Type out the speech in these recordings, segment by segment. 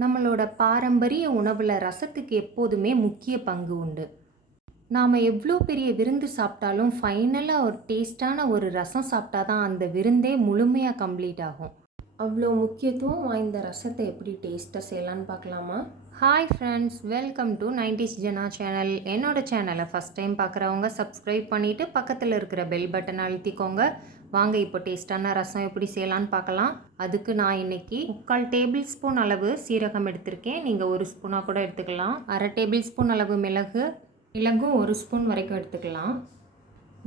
நம்மளோட பாரம்பரிய உணவில் ரசத்துக்கு எப்போதுமே முக்கிய பங்கு உண்டு. நாம் எவ்வளோ பெரிய விருந்து சாப்பிட்டாலும் ஃபைனலாக ஒரு டேஸ்டான ஒரு ரசம் சாப்பிட்டா தான் அந்த விருந்தே முழுமையாக கம்ப்ளீட் ஆகும். அவ்வளோ முக்கியத்துவம் வாய்ந்த ரசத்தை எப்படி டேஸ்ட்டாக செய்யலான்னு பார்க்கலாமா? Hi friends welcome to nineties Jana channel என்னோடய சேனலை ஃபஸ்ட் டைம் பார்க்குறவங்க சப்ஸ்கிரைப் பண்ணிவிட்டு பக்கத்தில் இருக்கிற பெல் பட்டன் அழுத்திக்கோங்க. வாங்க இப்போ டேஸ்ட்டான ரசம் எப்படி செய்யலான்னு பார்க்கலாம். அதுக்கு நான் இன்றைக்கி முக்கால் டேபிள் ஸ்பூன் அளவு சீரகம் எடுத்திருக்கேன். நீங்கள் ஒரு ஸ்பூனாக கூட எடுத்துக்கலாம். அரை டேபிள் ஸ்பூன் அளவு மிளகு. மிளகும் ஒரு ஸ்பூன் வரைக்கும் எடுத்துக்கலாம்.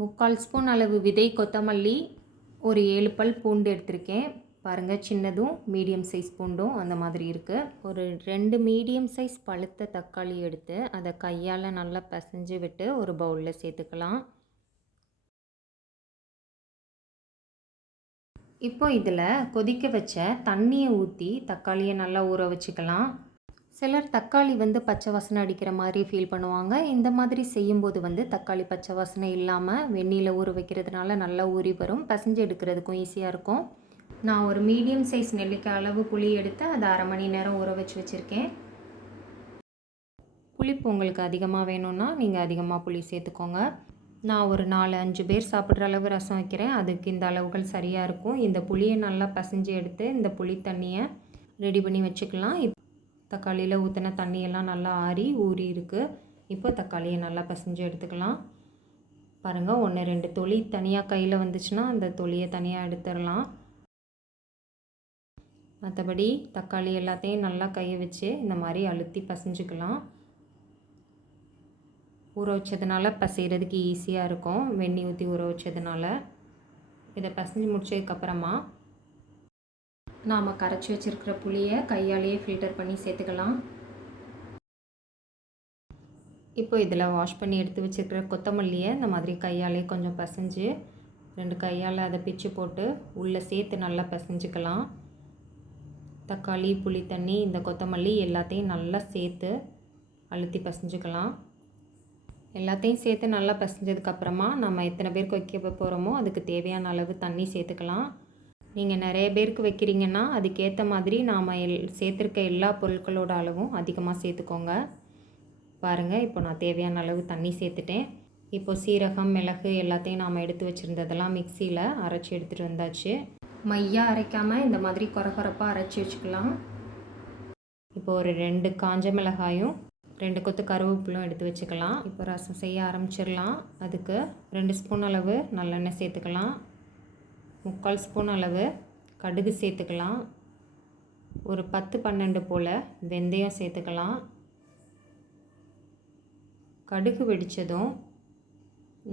முக்கால் ஸ்பூன் அளவு விதை கொத்தமல்லி. ஒரு ஏழு பல் பூண்டு எடுத்திருக்கேன். பாருங்கள் சின்னதும் மீடியம் சைஸ் பூண்டும் அந்த மாதிரி இருக்குது ஒரு ரெண்டு மீடியம் சைஸ் பழுத்த தக்காளி எடுத்து அதை கையால் நல்லா பிசைஞ்சு விட்டு ஒரு பவுலில் சேர்த்துக்கலாம். இப்போ இதில் கொதிக்க வச்ச தண்ணியை ஊற்றி தக்காளியை நல்லா ஊற வச்சுக்கலாம். சிலர் தக்காளி வந்து பச்சை வாசனை அடிக்கிற மாதிரி ஃபீல் பண்ணுவாங்க. இந்த மாதிரி செய்யும்போது வந்து தக்காளி பச்சை வாசனை இல்லாமல் வெந்நீரில் ஊற வைக்கிறதுனால நல்லா ஊறி வரும். பசஞ்சு எடுக்கிறதுக்கும் ஈஸியாக இருக்கும். நான் ஒரு மீடியம் சைஸ் நெல்லிக்காய் அளவு புளி எடுத்து அதை அரை மணி நேரம் ஊற வச்சு வச்சுருக்கேன். புளிப்பு உங்களுக்கு அதிகமாக வேணும்னா நீங்கள் அதிகமாக புளி சேர்த்துக்கோங்க. நான் ஒரு நாலு அஞ்சு பேர் சாப்பிட்ற அளவு ரசம் வைக்கிறேன். அதுக்கு இந்த அளவுகள் சரியாக இருக்கும். இந்த புளியை நல்லா பசைஞ்சு எடுத்து இந்த புளி தண்ணியை ரெடி பண்ணி வச்சுக்கலாம். இப் தக்காளியில் ஊற்றின தண்ணியெல்லாம் நல்லா ஆறி ஊறி இருக்குது இப்போ தக்காளியை நல்லா பசைஞ்சு எடுத்துக்கலாம். பாருங்கள் ஒன்று ரெண்டு தொளி தனியாக கையில் வந்துச்சுன்னா அந்த தொளியை தனியாக எடுத்துடலாம். மற்றபடி தக்காளி எல்லாத்தையும் நல்லா கையை வச்சு இந்த மாதிரி அழுத்தி பசைஞ்சுக்கலாம். ஊற வச்சதுனால பசைகிறதுக்கு ஈஸியாக இருக்கும். வெண்ணி ஊற்றி ஊற வச்சதுனால. இதை பசைஞ்சு முடிச்சதுக்கப்புறமா நாம் கரைச்சி வச்சுருக்கிற புளியை கையாலேயே ஃபில்டர் பண்ணி சேர்த்துக்கலாம். இப்போ இதில் வாஷ் பண்ணி எடுத்து வச்சுருக்கிற கொத்தமல்லியை இந்த மாதிரி கையாலே கொஞ்சம் பசைஞ்சு ரெண்டு கையால் அதை பிச்சு போட்டு உள்ளே சேர்த்து நல்லா பசைஞ்சுக்கலாம். தக்காளி புளி தண்ணி இந்த கொத்தமல்லி எல்லாத்தையும் நல்லா சேர்த்து அழுத்தி பசைஞ்சுக்கலாம். எல்லாத்தையும் சேர்த்து நல்லா பிசைஞ்சதுக்கப்புறமா நம்ம எத்தனை பேருக்கு வைக்க போகிறோமோ அதுக்கு தேவையான அளவு தண்ணி சேர்த்துக்கலாம். நீங்கள் நிறைய பேருக்கு வைக்கிறீங்கன்னா அதுக்கேற்ற மாதிரி நாம் எல் சேர்த்துருக்க எல்லா பொருட்களோட அளவும் அதிகமாக சேர்த்துக்கோங்க. பாருங்கள் இப்போ நான் தேவையான அளவு தண்ணி சேர்த்துட்டேன். இப்போ சீரகம் மிளகு எல்லாத்தையும் நாம் எடுத்து வச்சுருந்ததெல்லாம் மிக்சியில் அரைச்சி எடுத்துகிட்டு வந்தாச்சு. மையாக அரைக்காமல் இந்த மாதிரி குறகுறப்பாக அரைச்சி வச்சுக்கலாம். இப்போ ஒரு ரெண்டு காஞ்ச மிளகாயும் ரெண்டு கொத்து கருவேப்பிலும் எடுத்து வச்சுக்கலாம். இப்போ ரசம் செய்ய ஆரம்பிச்சிடலாம். அதுக்கு ரெண்டு ஸ்பூன் அளவு நல்லெண்ணெய் சேர்த்துக்கலாம். முக்கால் ஸ்பூன் அளவு கடுகு சேர்த்துக்கலாம். ஒரு பத்து பன்னெண்டு போல் வெந்தயம் சேர்த்துக்கலாம். கடுகு வெடித்ததும்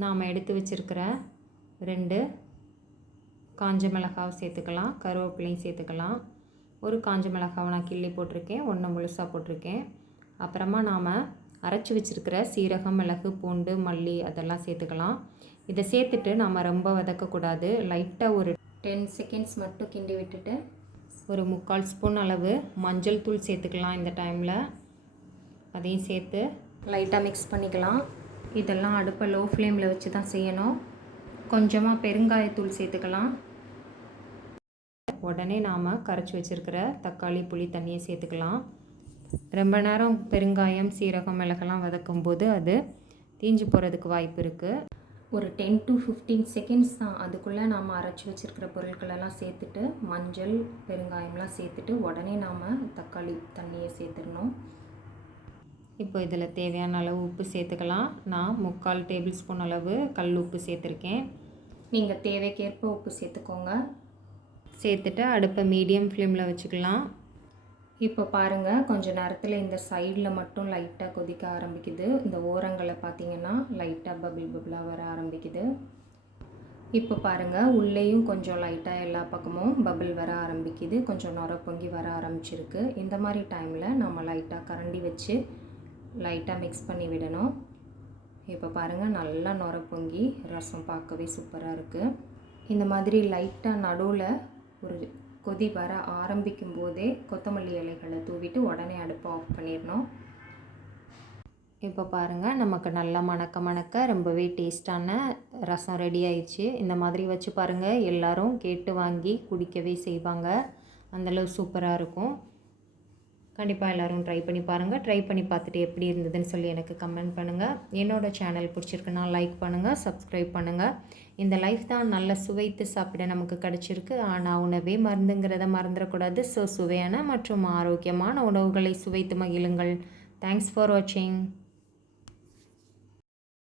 நாம் எடுத்து வச்சுருக்கிற ரெண்டு காஞ்ச மிளகாவை சேர்த்துக்கலாம். கருவேப்பிலையும் சேர்த்துக்கலாம். ஒரு காஞ்ச மிளகாவை நான் கிள்ளி போட்டிருக்கேன். ஒன்று முழுசாக போட்டிருக்கேன். அப்புறமா நாம் அரைச்சி வச்சுருக்கிற சீரகம் மிளகு பூண்டு மல்லி அதெல்லாம் சேர்த்துக்கலாம். இதை சேர்த்துட்டு நாம் ரொம்ப வதக்கக்கூடாது. லைட்டாக ஒரு டென் செகண்ட்ஸ் மட்டும் கிண்டி விட்டுட்டு ஒரு முக்கால் ஸ்பூன் அளவு மஞ்சள் தூள் சேர்த்துக்கலாம் இந்த டைமில். அதையும் சேர்த்து லைட்டாக மிக்ஸ் பண்ணிக்கலாம். இதெல்லாம் அடுப்பை லோ ஃப்ளேமில் வச்சு தான் செய்யணும். கொஞ்சமாக பெருங்காயத்தூள் சேர்த்துக்கலாம். உடனே நாம் கரைச்சி வச்சுருக்கிற தக்காளி புளி தண்ணியை சேர்த்துக்கலாம். ரொம்ப நேரம் பெருங்காயம் சீரகம் மிளகெல்லாம் வதக்கும் போது அது தீஞ்சு போகிறதுக்கு வாய்ப்பு இருக்குது ஒரு டென் டு ஃபிஃப்டீன் செகண்ட்ஸ் தான். அதுக்குள்ளே நாம் அரைச்சி வச்சுருக்கிற பொருட்களெல்லாம் சேர்த்துட்டு மஞ்சள் பெருங்காயம்லாம் சேர்த்துட்டு உடனே நாம் தக்காளி தண்ணியை சேர்த்துடணும். இப்போ இதில் தேவையான அளவு உப்பு சேர்த்துக்கலாம். நான் முக்கால் டேபிள் ஸ்பூன் அளவு கல் உப்பு சேர்த்துருக்கேன். நீங்கள் தேவைக்கேற்ப உப்பு சேர்த்துக்கோங்க. சேர்த்துட்டு அடுப்பை மீடியம் ஃப்ளேமில் வச்சுக்கலாம். இப்போ பாருங்கள் கொஞ்ச நேரத்தில் இந்த சைடில் மட்டும் லைட்டாக கொதிக்க ஆரம்பிக்குது. இந்த ஓரங்களை பார்த்தீங்கன்னா லைட்டாக பபிள் பபிளாக வர ஆரம்பிக்குது. இப்போ பாருங்கள் உள்ளேயும் கொஞ்சம் லைட்டாக எல்லா பக்கமும் பபிள் வர ஆரம்பிக்குது. கொஞ்சம் நுர பொங்கி வர ஆரம்பிச்சிருக்கு. இந்த மாதிரி டைமில் நம்ம லைட்டாக கரண்டி வச்சு லைட்டாக மிக்ஸ் பண்ணி விடணும். இப்போ பாருங்கள் நல்லா நுர பொங்கி ரசம் பார்க்கவே சூப்பராக இருக்குது இந்த மாதிரி லைட்டாக நடுவில் ஒரு கொதி வர ஆரம்பிக்கும் போதே கொத்தமல்லி இலைகளை தூவிட்டு உடனே அடுப்பை ஆஃப் பண்ணிடணும். இப்போ பாருங்கள் நமக்கு நல்லா மணக்க மணக்க ரொம்பவே டேஸ்டான ரசம் ரெடி ஆயிடுச்சு. இந்த மாதிரி வச்சு பாருங்கள் எல்லோரும் கேட்டு வாங்கி குடிக்கவே செய்வாங்க. அந்தளவு சூப்பராக இருக்கும். கண்டிப்பாக எல்லோரும் ட்ரை பண்ணி பாருங்கள் ட்ரை பண்ணி பார்த்துட்டு எப்படி இருந்ததுன்னு சொல்லி எனக்கு கமெண்ட் பண்ணுங்கள் என்னோடய சேனல் பிடிச்சிருக்குன்னா லைக் பண்ணுங்கள் சப்ஸ்கிரைப் பண்ணுங்கள் இந்த லைஃப் தான் நல்ல சுவைத்து சாப்பிட நமக்கு கிடச்சிருக்கு. ஆனால் உணவே மருந்துங்கிறத மறந்துடக்கூடாது. ஸோ சுவையான மற்றும் ஆரோக்கியமான உணவுகளை சுவைத்து மகிழுங்கள். தேங்க்ஸ் ஃபார் வாட்சிங்